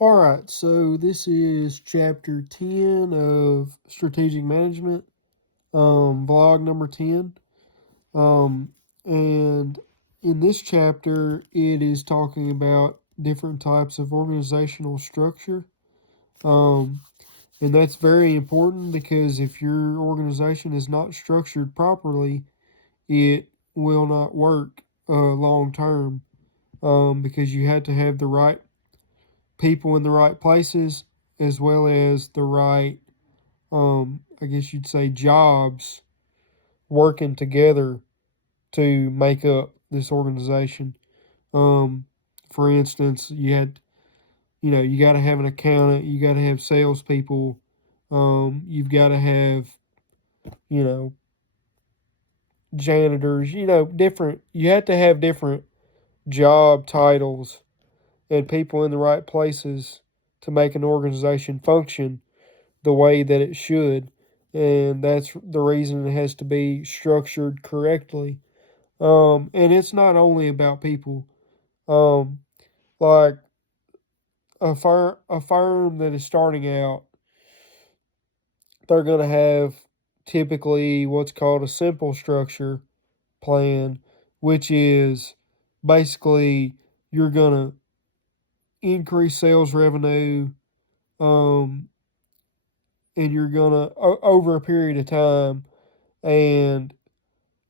All right, so this is chapter 10 of strategic management, vlog number 10. Um, and in this chapter, it is talking about different types of organizational structure. Um, and that's very important because if your organization is not structured properly, it will not work long term because you have to have the right people in the right places as well as the right, I guess you'd say, jobs working together to make up this organization. Um, for instance, you got to have an accountant, you got to have salespeople, you've got to have, you know, janitors, you have to have different job titles and people in the right places to make an organization function the way that it should. And that's the reason it has to be structured correctly. And it's not only about people. Um, like a firm that is starting out, they're going to have typically what's called a simple structure plan, which is basically you're going to increase sales revenue, um, and you're going to, over a period of time, and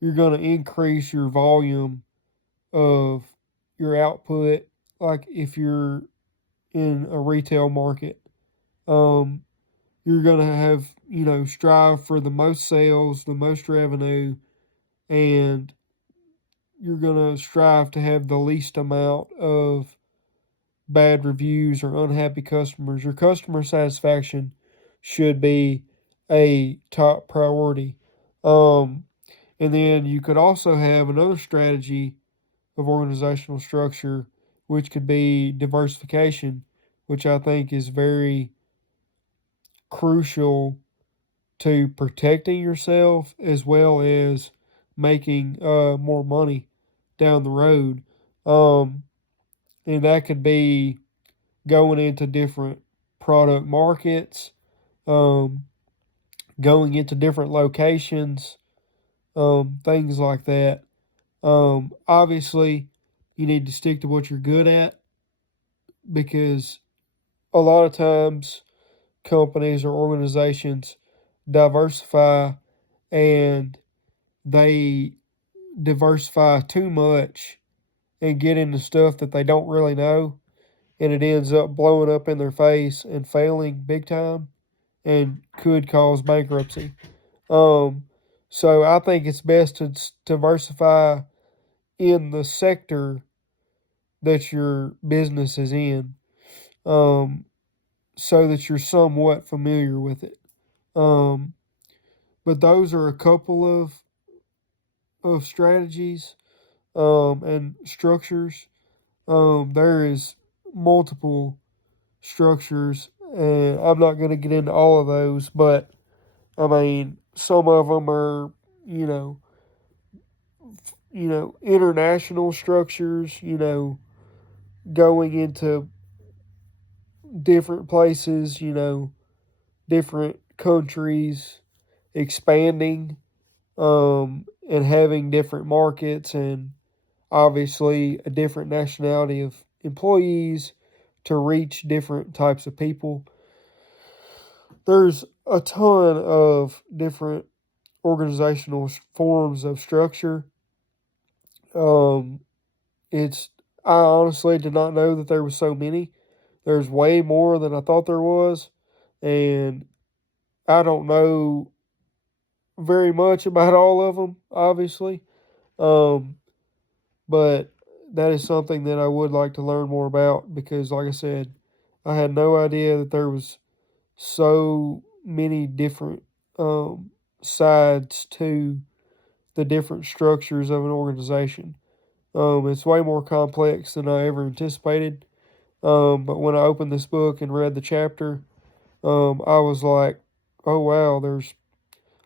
you're going to increase your volume of your output. Like if you're in a retail market, um, you're going to have, strive for the most sales, the most revenue, and you're going to strive to have the least amount of bad reviews or unhappy customers. Your customer satisfaction should be a top priority. Um, and then you could also have another strategy of organizational structure, which could be diversification, which I think is very crucial to protecting yourself as well as making more money down the road. Um, and that could be going into different product markets, um, going into different locations, things like that. Obviously, you need to stick to what you're good at because a lot of times companies or organizations diversify and they diversify too much and get into stuff that they don't really know, and it ends up blowing up in their face and failing big time and could cause bankruptcy. Um, so I think it's best to diversify in the sector that your business is in, um, so that you're somewhat familiar with it. Um, but those are a couple of strategies and structures. There is multiple structures, and I'm not going to get into all of those, but I mean, some of them are, you know, international structures, going into different places, different countries, expanding, and having different markets and obviously a different nationality of employees to reach different types of people. There's a ton of different organizational forms of structure. Um, it's I honestly did not know that there was so many. There's way more than I thought there was, and I don't know very much about all of them, obviously. Um, but that is something that I would like to learn more about because, like I said, I had no idea that there was so many different sides to the different structures of an organization. It's way more complex than I ever anticipated. But when I opened this book and read the chapter, I was like, oh wow, there's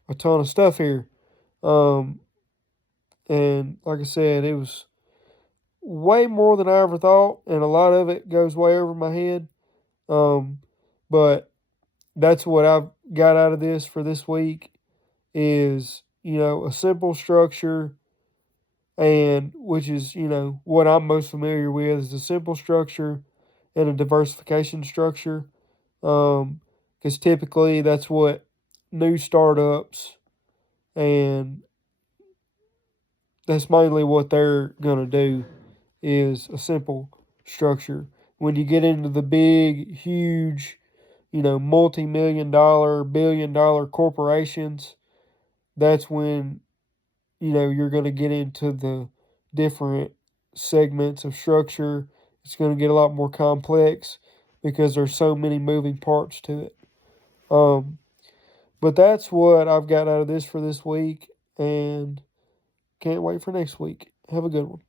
a ton of stuff here. Um, and like I said, it was way more than I ever thought, and a lot of it goes way over my head. But that's what I've got out of this for this week is, a simple structure, and which is, what I'm most familiar with is a simple structure and a diversification structure. Because typically that's what new startups, and that's mainly what they're going to do is a simple structure. When you get into the big, huge, multi-million dollar, billion-dollar corporations, that's when, you're going to get into the different segments of structure. It's going to get a lot more complex because there's so many moving parts to it. But that's what I've got out of this for this week, and can't wait for next week. Have a good one.